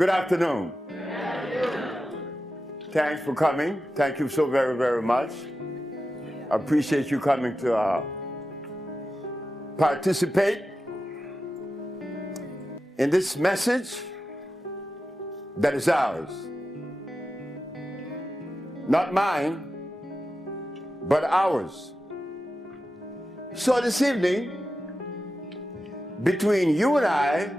Good afternoon. Thanks for coming. Thank you so very, very much. I appreciate you coming to participate in this message that is ours. Not mine, but ours. So this evening, between you and I,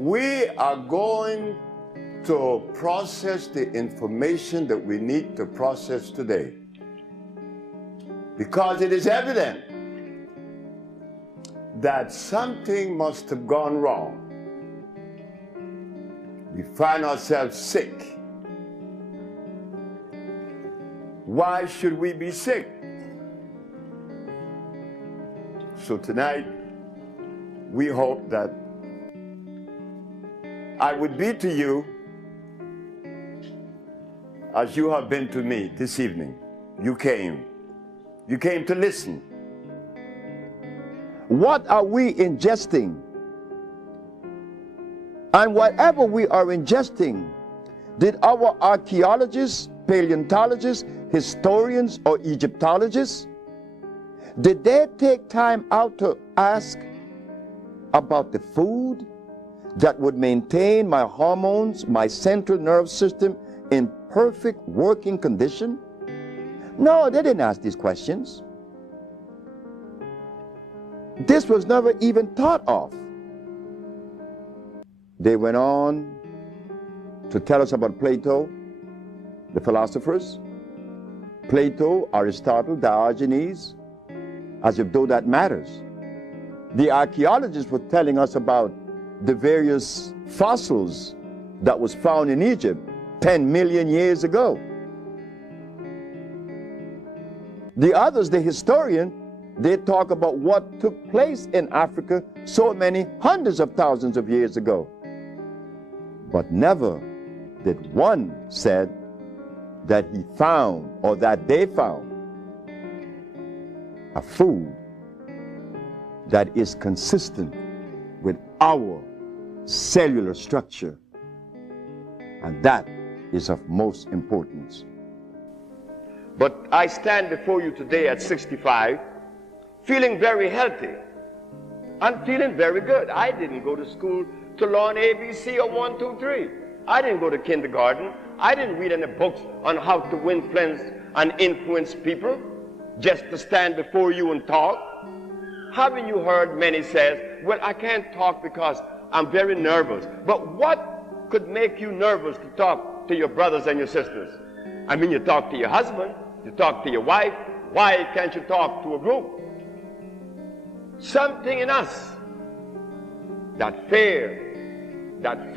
we are going to process the information that we need to process today. Because it is evident that something must have gone wrong. We find ourselves sick. Why should we be sick? So tonight, we hope that I would be to you as you have been to me this evening. You came to listen. What are we ingesting? And whatever we are ingesting, did our archaeologists, paleontologists, historians, or Egyptologists, did they take time out to ask about the food that would maintain my hormones, my central nervous system in perfect working condition? No, they didn't ask these questions. This was never even thought of. They went on to tell us about Plato, the philosophers, Plato, Aristotle, Diogenes, as if though that matters. The archaeologists were telling us about the various fossils that was found in Egypt 10 million years ago. The others, the historian, they talk about what took place in Africa so many hundreds of thousands of years ago. But never did one said that he found or that they found a food that is consistent with our cellular structure, and that is of most importance. But I stand before you today at 65, feeling very healthy. I'm feeling very good. I didn't go to school to learn ABC or 1, 2, 3. I didn't go to kindergarten. I didn't read any books on how to win friends and influence people just to stand before you and talk. Haven't you heard many says, well, I can't talk because I'm very nervous. But what could make you nervous to talk to your brothers and your sisters? I mean, you talk to your husband, you talk to your wife. Why can't you talk to a group? Something in us, that fear that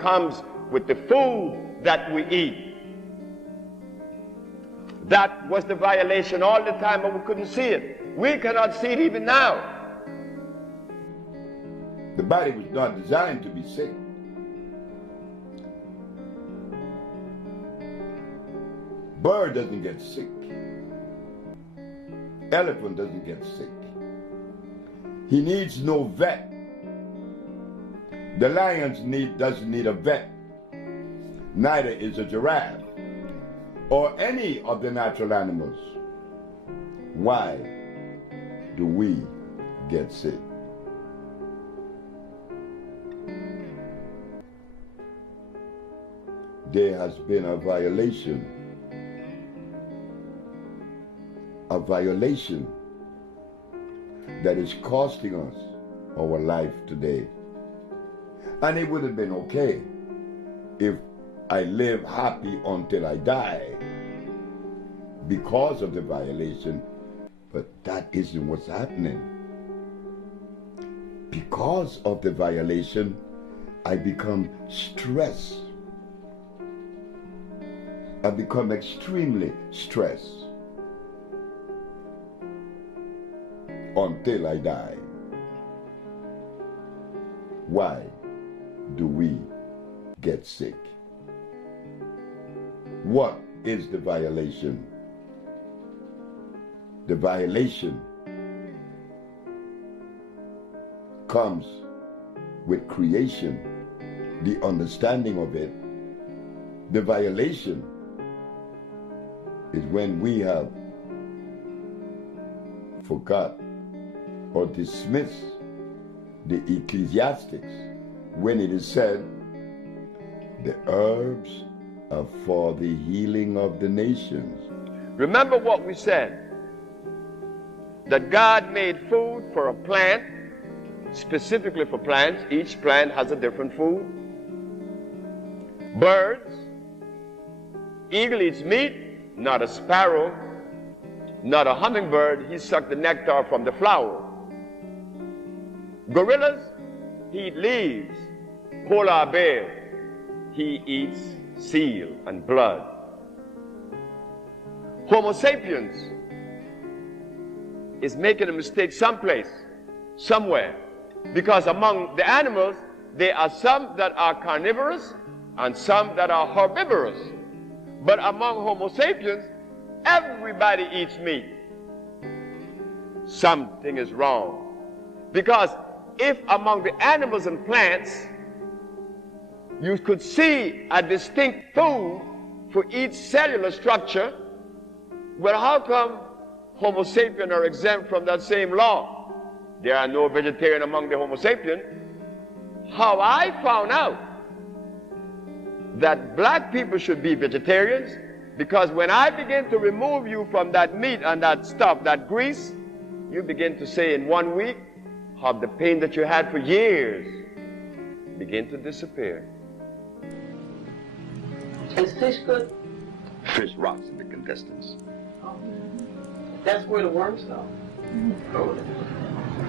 comes with the food that we eat. That was the violation all the time, but we couldn't see it. We cannot see it even now. The body was not designed to be sick. Bird doesn't get sick. Elephant doesn't get sick. He needs no vet. The lion doesn't need a vet. Neither is a giraffe or any of the natural animals. Why do we get sick? There has been a violation that is costing us our life today. And it would have been okay if I live happy until I die because of the violation, but that isn't what's happening. Because of the violation, I become stressed. I become extremely stressed until I die. Why do we get sick? What is the violation? The violation comes with creation, the understanding of it. The violation is when we have forgot or dismissed the ecclesiastics when it is said, the herbs are for the healing of the nations. Remember what we said, that God made food for a plant, specifically for plants. Each plant has a different food. Birds, eagle eats meat, not a sparrow, not a hummingbird. He sucked the nectar from the flower. Gorillas, he eats leaves. Polar bear, he eats seal and blood. Homo sapiens is making a mistake someplace, somewhere, because among the animals, there are some that are carnivorous and some that are herbivorous. But among Homo sapiens, everybody eats meat. Something is wrong. Because if among the animals and plants, you could see a distinct food for each cellular structure, well, how come Homo sapiens are exempt from that same law? There are no vegetarian among the Homo sapiens. How I found out that black people should be vegetarians, because when I begin to remove you from that meat and that stuff, that grease, you begin to say in 1 week, how the pain that you had for years begin to disappear. Is fish good? Fish rots in the intestines. Oh. That's where the worms go.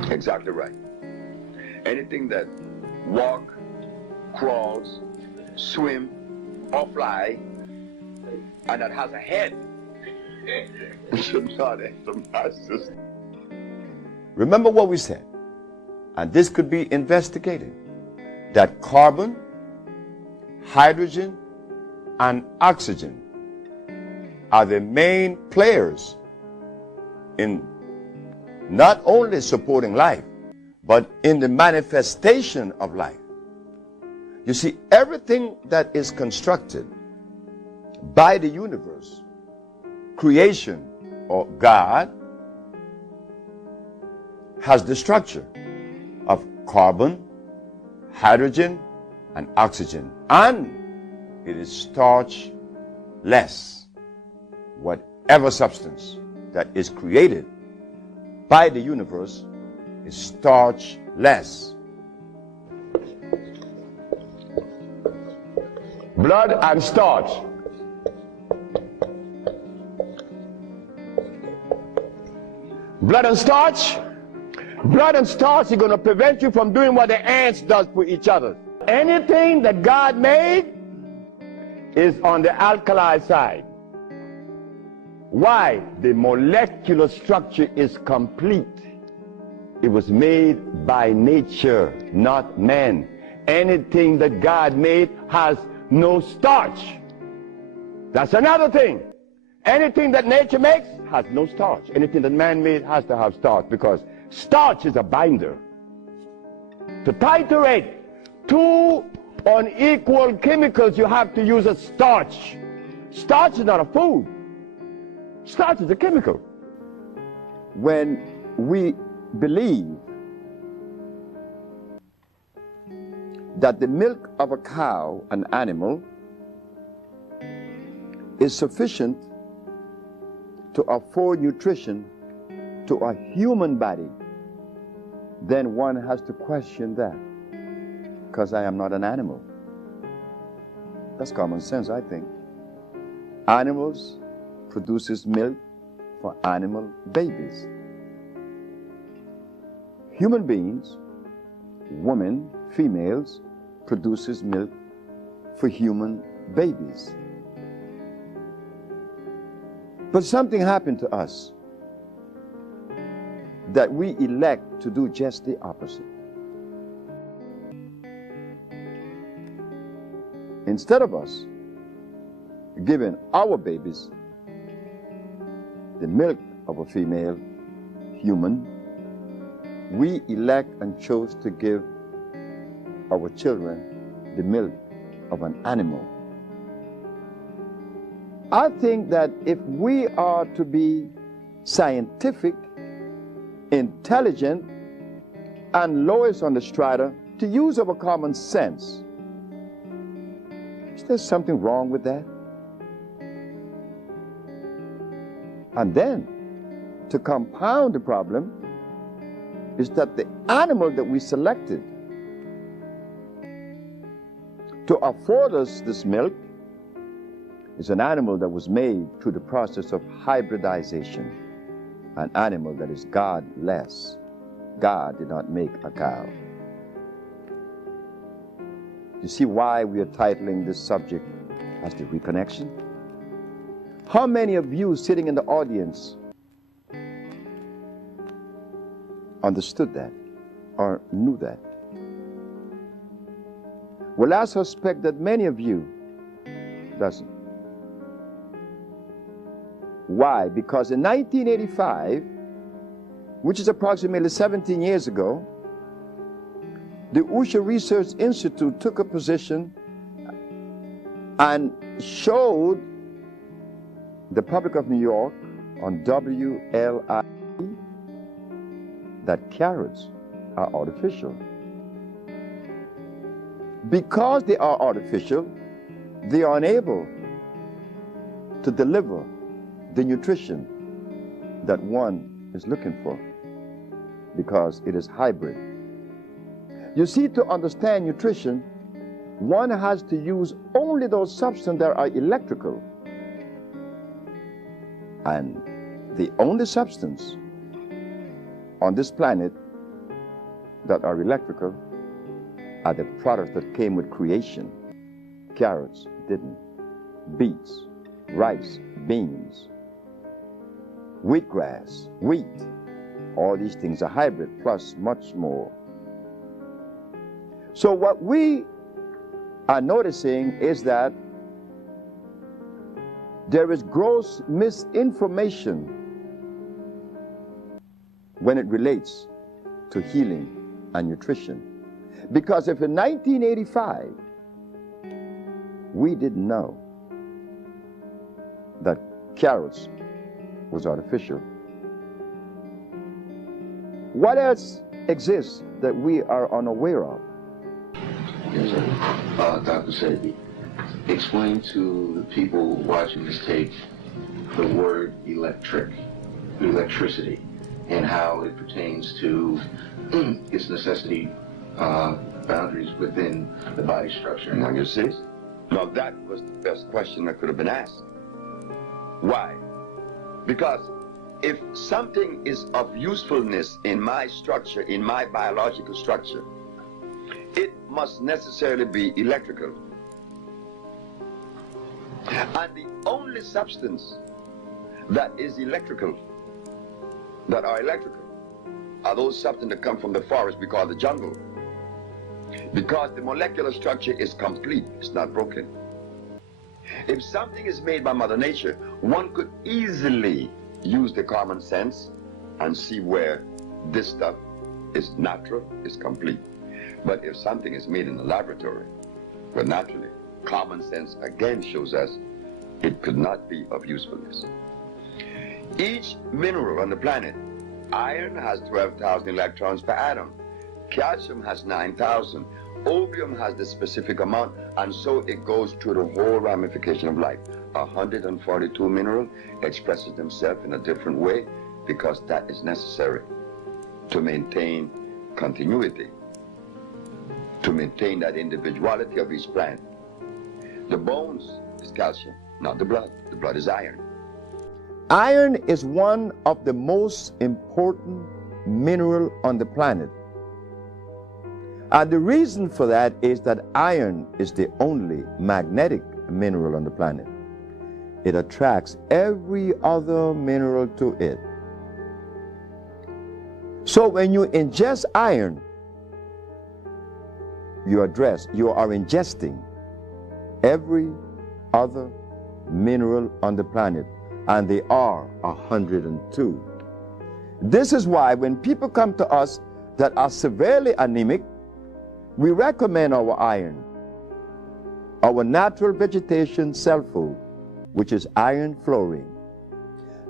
Exactly right. Anything that walk, crawls, swim, or fly, and that has a head should not enter my system. Remember what we said, and this could be investigated, that carbon, hydrogen, and oxygen are the main players in not only supporting life, but in the manifestation of life. You see, everything that is constructed by the universe, creation or God, has the structure of carbon, hydrogen, and oxygen, and it is starch-less. Whatever substance that is created by the universe is starch-less. Blood and starch. Blood and starch. Blood and starch is going to prevent you from doing what the ants does for each other. Anything that God made is on the alkali side. Why? The molecular structure is complete. It was made by nature, not man. Anything that God made has no starch. That's another thing. Anything that nature makes has no starch. Anything that man made has to have starch, because starch is a binder. To titrate two unequal chemicals, you have to use a starch. Starch is not a food. Starch is a chemical. When we believe that the milk of a cow, an animal, is sufficient to afford nutrition to a human body, then one has to question that, because I am not an animal. That's common sense, I think. Animals produces milk for animal babies. Human beings, women, females, produces milk for human babies. But something happened to us that we elect to do just the opposite. Instead of us giving our babies the milk of a female human, we elect and chose to give our children the milk of an animal. I think that if we are to be scientific, intelligent, and lowest on the strata, to use our common sense, is there something wrong with that? And then, to compound the problem, is that the animal that we selected to afford us this milk is an animal that was made through the process of hybridization, an animal that is godless. God did not make a cow. You see why we are titling this subject as the reconnection? How many of you sitting in the audience understood that or knew that? Well, I suspect that many of you doesn't. Why? Because in 1985, which is approximately 17 years ago, the Usha Research Institute took a position and showed the public of New York on WLIE that carrots are artificial. Because they are artificial, they are unable to deliver the nutrition that one is looking for, because it is hybrid. You see, to understand nutrition, one has to use only those substances that are electrical. And the only substance on this planet that are electrical are the products that came with creation. Carrots didn't. Beets, rice, beans, wheatgrass, wheat, all these things are hybrid, plus much more. So what we are noticing is that there is gross misinformation when it relates to healing and nutrition. Because if in 1985 we didn't know that carrots was artificial, what else exists that we are unaware of? Yes, sir. Dr. Sebi, explain to the people watching this tape the word electricity, and how it pertains to its necessity boundaries within the body structure. Now you see? Now that was the best question that could have been asked. Why? Because if something is of usefulness in my structure, in my biological structure, it must necessarily be electrical. And the only substance that is electrical, that are electrical, are those substances that come from the forest we call the jungle. Because the molecular structure is complete, it's not broken. If something is made by Mother Nature, one could easily use the common sense and see where this stuff is natural, is complete. But if something is made in the laboratory, well, naturally, common sense again shows us it could not be of usefulness. Each mineral on the planet, iron has 12,000 electrons per atom, calcium has 9,000, opium has the specific amount, and so it goes through the whole ramification of life. 142 mineral expresses themselves in a different way because that is necessary to maintain continuity, to maintain that individuality of each plant. The bones is calcium, not the blood. The blood is iron. Iron is one of the most important mineral on the planet. And the reason for that is that iron is the only magnetic mineral on the planet. It attracts every other mineral to it. So when you ingest iron, you are ingesting every other mineral on the planet, and they are 102. This is why when people come to us that are severely anemic, We recommend our iron, our natural vegetation cell food, which is iron fluorine.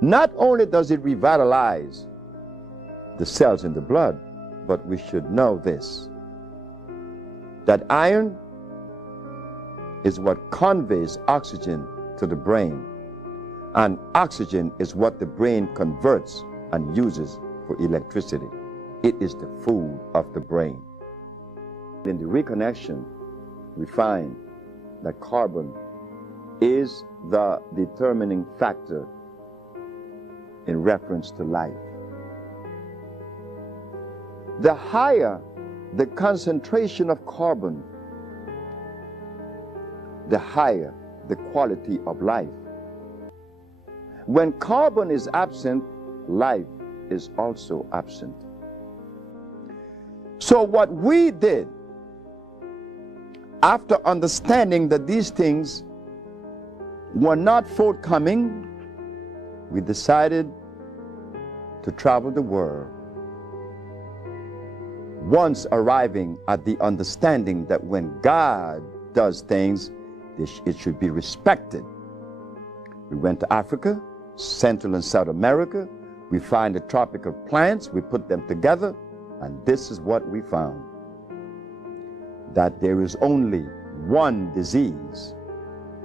Not only does it revitalize the cells in the blood, but we should know this, that iron is what conveys oxygen to the brain, and oxygen is what the brain converts and uses for electricity. It is the food of the brain. In the reconnection, we find that carbon is the determining factor in reference to life. The higher the concentration of carbon, the higher the quality of life. When carbon is absent, life is also absent. So what we did, after understanding that these things were not forthcoming, we decided to travel the world, once arriving at the understanding that when God does things, it should be respected. We went to Africa, Central and South America. We find the tropical plants, we put them together, and this is what we found: that there is only one disease.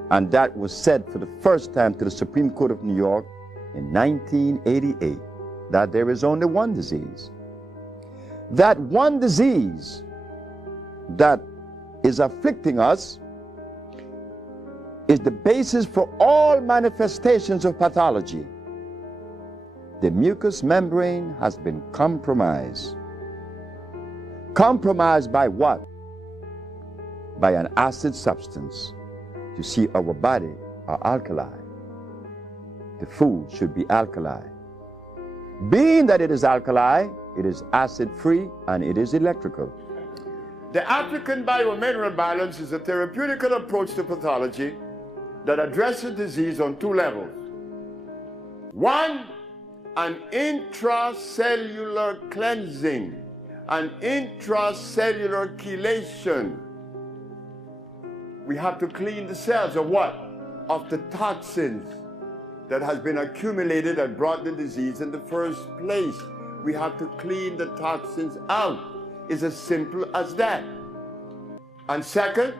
And that was said for the first time to the Supreme Court of New York in 1988, that there is only one disease. That one disease that is afflicting us is the basis for all manifestations of pathology. The mucous membrane has been compromised. Compromised by what? By an acid substance. You see, our body are alkaline. The food should be alkaline. Being that it is alkali, it is acid-free and it is electrical. The African biomineral balance is a therapeutical approach to pathology that addresses disease on two levels. One, an intracellular cleansing, an intracellular chelation. We have to clean the cells of what? Of the toxins that has been accumulated and brought the disease in the first place. We have to clean the toxins out. It's as simple as that. And second,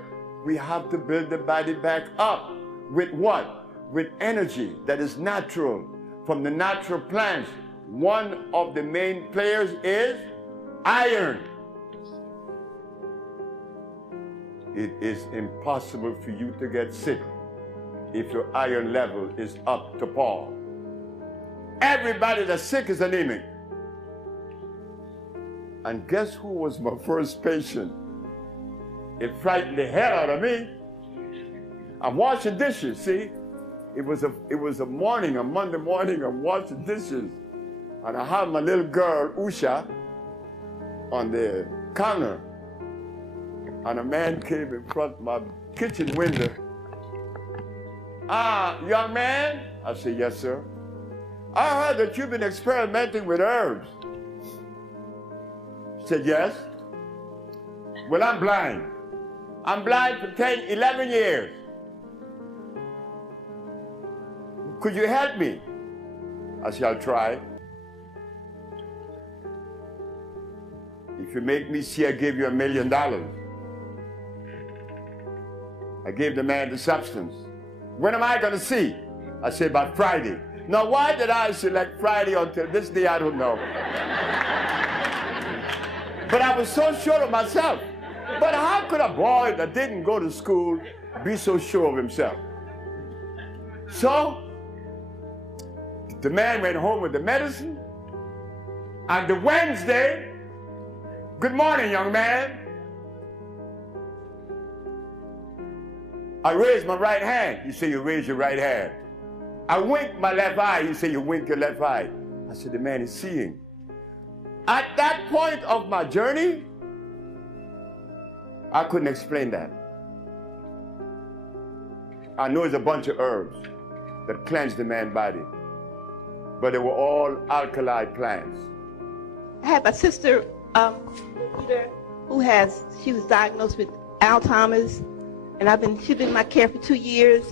we have to build the body back up. With what? With energy that is natural from the natural plants. One of the main players is iron. It is impossible for you to get sick if your iron level is up to par. Everybody that's sick is anemic. And guess who was my first patient? It frightened the hell out of me. I'm washing dishes, see? It was a morning, a Monday morning, I'm washing dishes. And I had my little girl, Usha, on the counter. And a man came in front of my kitchen window. Young man? I said, yes, sir. I heard that you've been experimenting with herbs. He said, yes. Well, I'm blind. I'm blind for 10, 11 years. Could you help me? I said, I'll try. If you make me see, I give you $1 million. I gave the man the substance. When am I going to see? I said, by Friday. Now, why did I select Friday until this day? I don't know. But I was so sure of myself. But how could a boy that didn't go to school be so sure of himself? So, the man went home with the medicine. And the Wednesday, good morning, young man. I raised my right hand. He said, you raise your right hand. I winked my left eye. He said, you wink your left eye. I said, the man is seeing. At that point of my journey, I couldn't explain that. I know it's a bunch of herbs that cleanse the man's body, but they were all alkali plants. I have a sister, she was diagnosed with Alzheimer's, and she's been in my care for 2 years.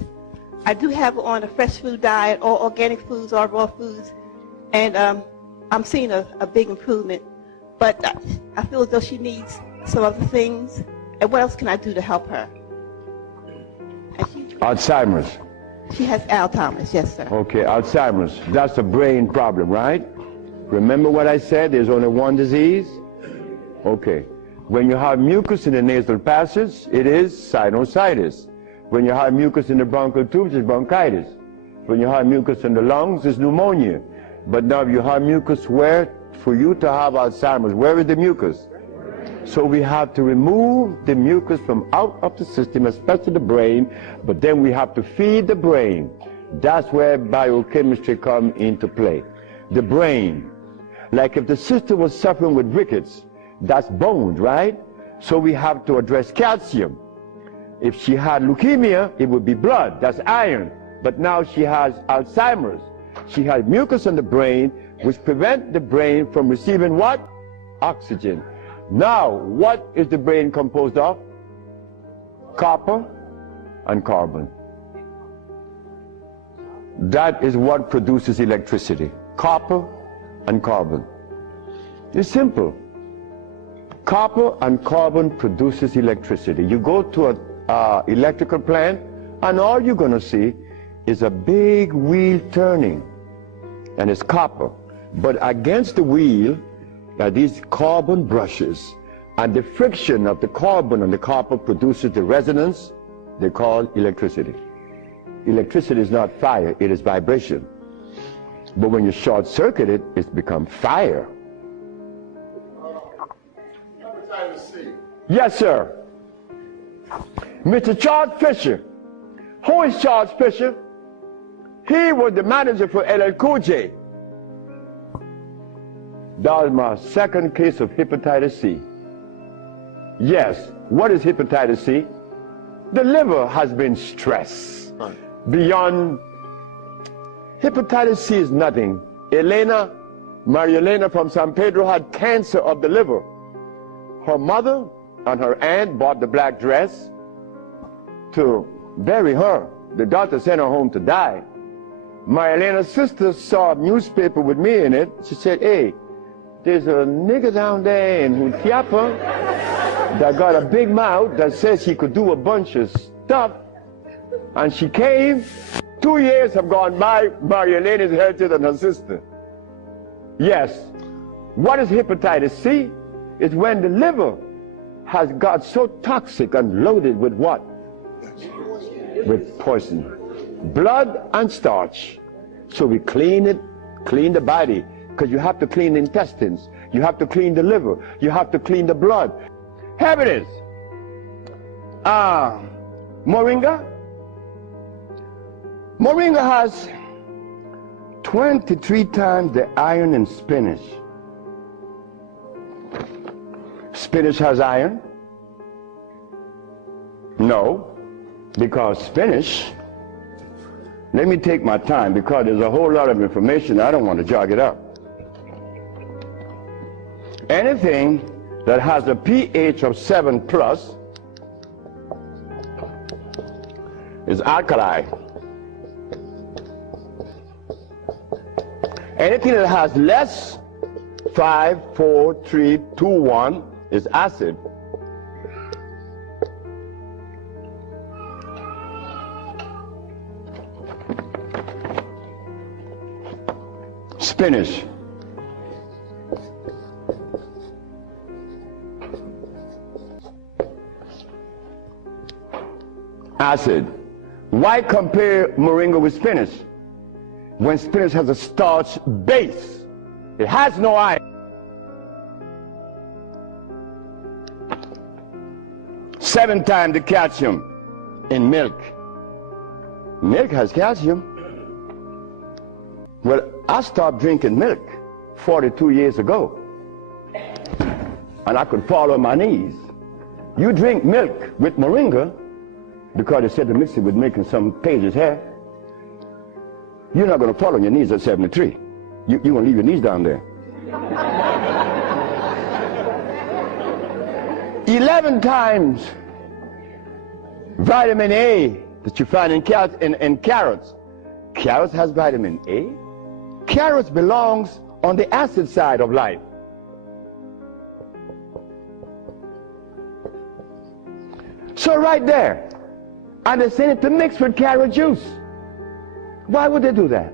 I do have her on a fresh food diet, all organic foods, all raw foods, and I'm seeing a big improvement. But I feel as though she needs some other things. And what else can I do to help her? Alzheimer's. She has Alzheimer's, yes, sir. Okay, Alzheimer's. That's a brain problem, right? Remember what I said? There's only one disease? Okay. When you have mucus in the nasal passage, it is sinusitis. When you have mucus in the bronchial tubes, it's bronchitis. When you have mucus in the lungs, it's pneumonia. But now you have mucus where? For you to have Alzheimer's, where is the mucus? So we have to remove the mucus from out of the system, especially the brain, but then we have to feed the brain. That's where biochemistry comes into play. The brain. Like if the sister was suffering with rickets, that's bones, right? So we have to address calcium. If she had leukemia, it would be blood, that's iron. But now she has Alzheimer's. She has mucus in the brain, which prevent the brain from receiving what? Oxygen. Now, what is the brain composed of? Copper and carbon. That is what produces electricity. Copper and carbon. It's simple. Copper and carbon produces electricity. You go to an electrical plant, and all you're going to see is a big wheel turning, and it's copper. But against the wheel are these carbon brushes, and the friction of the carbon and the copper produces the resonance they call electricity. Electricity is not fire, it is vibration. But when you short circuit it, it's become fire. Yes, sir. Mr. Charles Fisher. Who is Charles Fisher? He was the manager for LL Cool J. That was my second case of hepatitis C. Yes, what is hepatitis C? The liver has been stressed beyond. Hepatitis C is nothing. Maria Elena from San Pedro had cancer of the liver. Her mother and her aunt bought the black dress to bury her. The doctor sent her home to die. Maria Elena's sister saw a newspaper with me in it. She said, hey, there's a nigger down there in Jutiapa that got a big mouth that says he could do a bunch of stuff. And she came. 2 years have gone by. Maria Elena is healthier than her sister. Yes. What is hepatitis C? It's when the liver has got so toxic and loaded with what? With poison. Blood and starch. So we clean it, clean the body, because you have to clean the intestines, you have to clean the liver, you have to clean the blood. Herbalist. Moringa. Moringa has 23 times the iron in spinach. Spinach has iron? No, because spinach, let me take my time because there's a whole lot of information. I don't want to jog it up. Anything that has a pH of 7 plus is alkaline. Anything that has less, 5, 4, 3, 2, 1 is acid. Spinach. Acid. Why compare moringa with spinach? When spinach has a starch base, it has no iron. 7 times the calcium in milk. Milk has calcium. Well, I stopped drinking milk 42 years ago, and I could fall on my knees. You drink milk with moringa because they said to mix it with milk and some pages here. You're not going to fall on your knees at 73. You're going to leave your knees down there. 11 times vitamin A that you find in carrots. Carrots has vitamin A. Carrots belongs on the acid side of life. So right there, and they send it to mix with carrot juice. Why would they do that?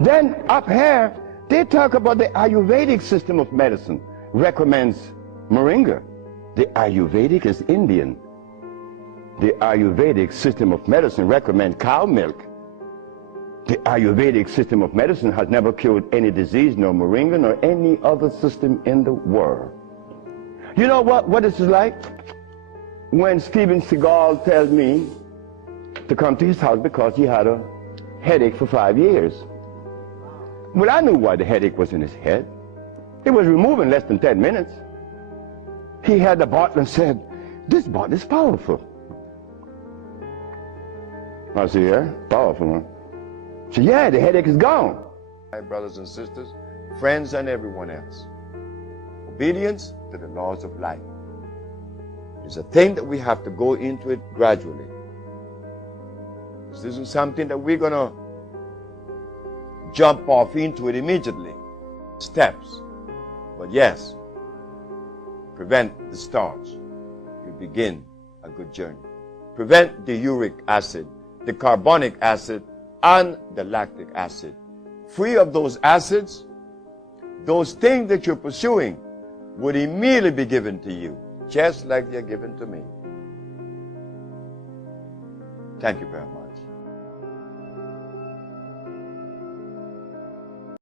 Then up here, they talk about the Ayurvedic system of medicine. Recommends Moringa. The Ayurvedic is Indian. The Ayurvedic system of medicine recommends cow milk. The Ayurvedic system of medicine has never cured any disease, nor Moringa, nor any other system in the world. You know what this is like? When Steven Seagal tells me to come to his house because he had a headache for 5 years. Well, I knew why the headache was in his head. It was removed in less than 10 minutes. He had the bottle and said, "This bottle is powerful." I said, "Yeah, powerful, huh?" He said, "Yeah, the headache is gone." My brothers and sisters, friends and everyone else, obedience to the laws of life is a thing that we have to go into it gradually. This isn't something that we're going to jump off into it immediately. Steps. But yes, prevent the starch. You begin a good journey. Prevent the uric acid, the carbonic acid, and the lactic acid. Free of those acids, those things that you're pursuing would immediately be given to you, just like they're given to me. Thank you very much.